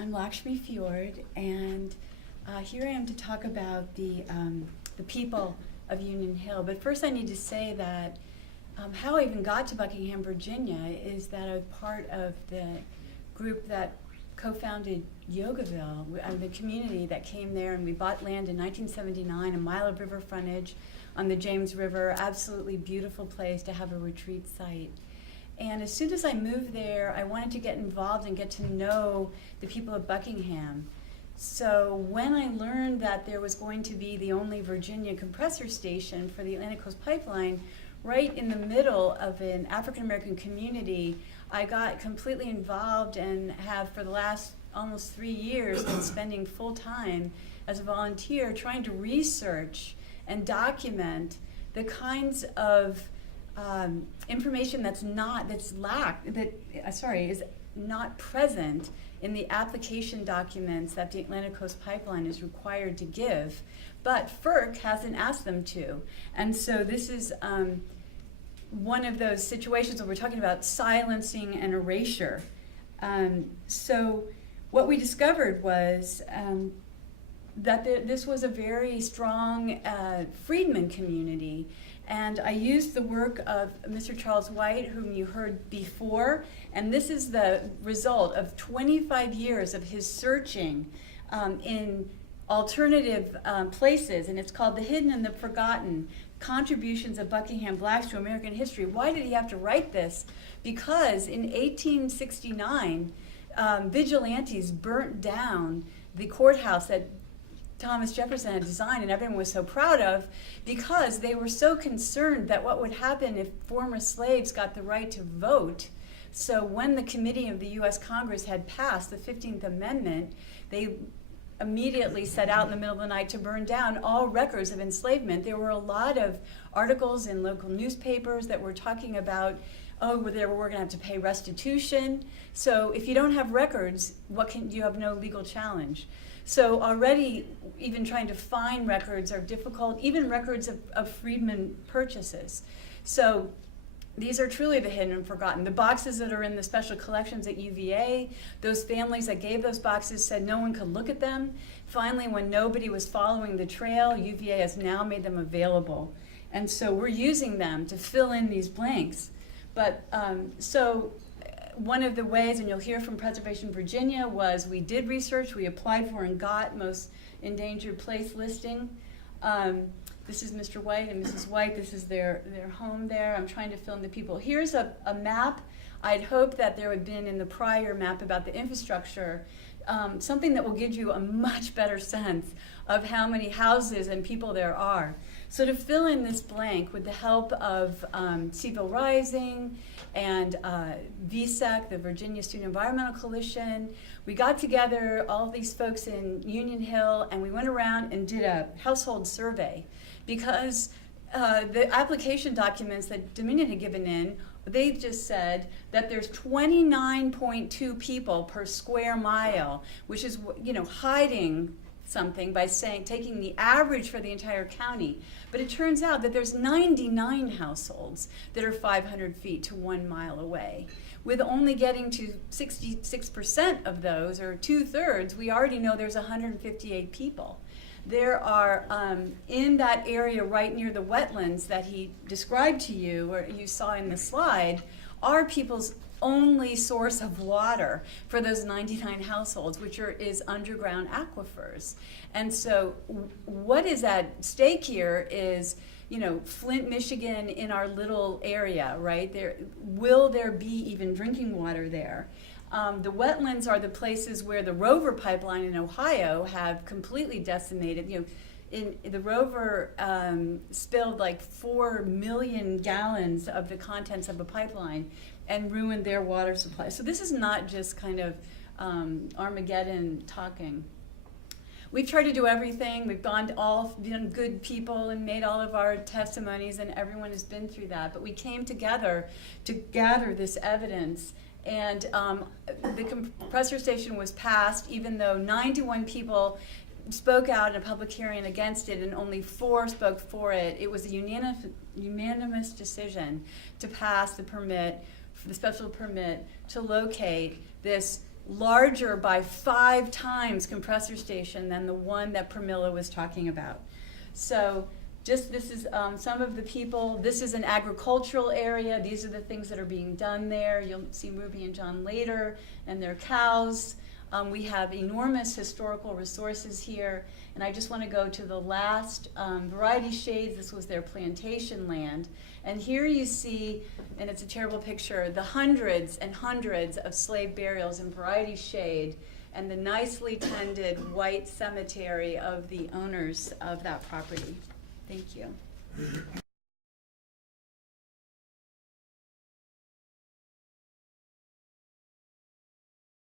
I'm Lakshmi Fjord, and here I am to talk about the people of Union Hill. But first I need to say that how I even got to Buckingham, Virginia is that I was part of the group that co-founded Yogaville, the community that came there, and we bought land in 1979, a mile of river frontage on the James River, absolutely beautiful place to have a retreat site. And as soon as I moved there, I wanted to get involved and get to know the people of Buckingham. So when I learned that there was going to be the only Virginia compressor station for the Atlantic Coast Pipeline, right in the middle of an African American community, I got completely involved and have for the last almost 3 years been spending full time as a volunteer trying to research and document the kinds of information is not present in the application documents that the Atlantic Coast Pipeline is required to give, but FERC hasn't asked them to. And so this is one of those situations where we're talking about silencing and erasure. So what we discovered was that this was a very strong freedmen community. And I used the work of Mr. Charles White, whom you heard before, and this is the result of 25 years of his searching in alternative places, and it's called The Hidden and the Forgotten, Contributions of Buckingham Blacks to American History. Why did he have to write this? Because in 1869, vigilantes burnt down the courthouse that Thomas Jefferson had designed and everyone was so proud of, because they were so concerned that what would happen if former slaves got the right to vote. So when the committee of the U.S. Congress had passed the 15th Amendment, they immediately set out in the middle of the night to burn down all records of enslavement. There were a lot of articles in local newspapers that were talking about, oh, we're going to have to pay restitution. So if you don't have records, you have no legal challenge. So already, even trying to find records are difficult, even records of freedmen purchases. So these are truly the hidden and forgotten. The boxes that are in the special collections at UVA, those families that gave those boxes said no one could look at them. Finally, when nobody was following the trail, UVA has now made them available. And so we're using them to fill in these blanks. But so one of the ways, and you'll hear from Preservation Virginia, was we did research, we applied for and got most endangered place listing. This is Mr. White and Mrs. White. This is their home there. I'm trying to fill in the people. Here's a map. I'd hoped that there had been in the prior map about the infrastructure, something that will give you a much better sense of how many houses and people there are. So to fill in this blank with the help of Seaville Rising and VSEC, the Virginia Student Environmental Coalition, we got together, all these folks in Union Hill, and we went around and did a household survey, because the application documents that Dominion had given in, they just said that there's 29.2 people per square mile, which is, hiding something by taking the average for the entire county. But it turns out that there's 99 households that are 500 feet to 1 mile away. With only getting to 66% of those, or 2/3, we already know there's 158 people. There are, in that area right near the wetlands that he described to you, or you saw in the slide, are people's only source of water for those 99 households, which is underground aquifers. And so what is at stake here is, Flint, Michigan in our little area, right? Will there be even drinking water there? The wetlands are the places where the Rover pipeline in Ohio have completely decimated. The Rover spilled like 4 million gallons of the contents of a pipeline and ruined their water supply. So this is not just kind of Armageddon talking. We've tried to do everything. We've been good people and made all of our testimonies, and everyone has been through that. But we came together to gather this evidence. And the compressor station was passed, even though 91 people spoke out in a public hearing against it and only 4 spoke for it. It was a unanimous decision to pass the special permit to locate this larger by 5 times compressor station than the one that Pramila was talking about. So just this is some of the people. This is an agricultural area. These are the things that are being done there. You'll see Ruby and John later, and their cows. We have enormous historical resources here. And I just want to go to the last variety shades. This was their plantation land. And here you see, and it's a terrible picture, the hundreds and hundreds of slave burials in variety shade and the nicely tended white cemetery of the owners of that property. Thank you.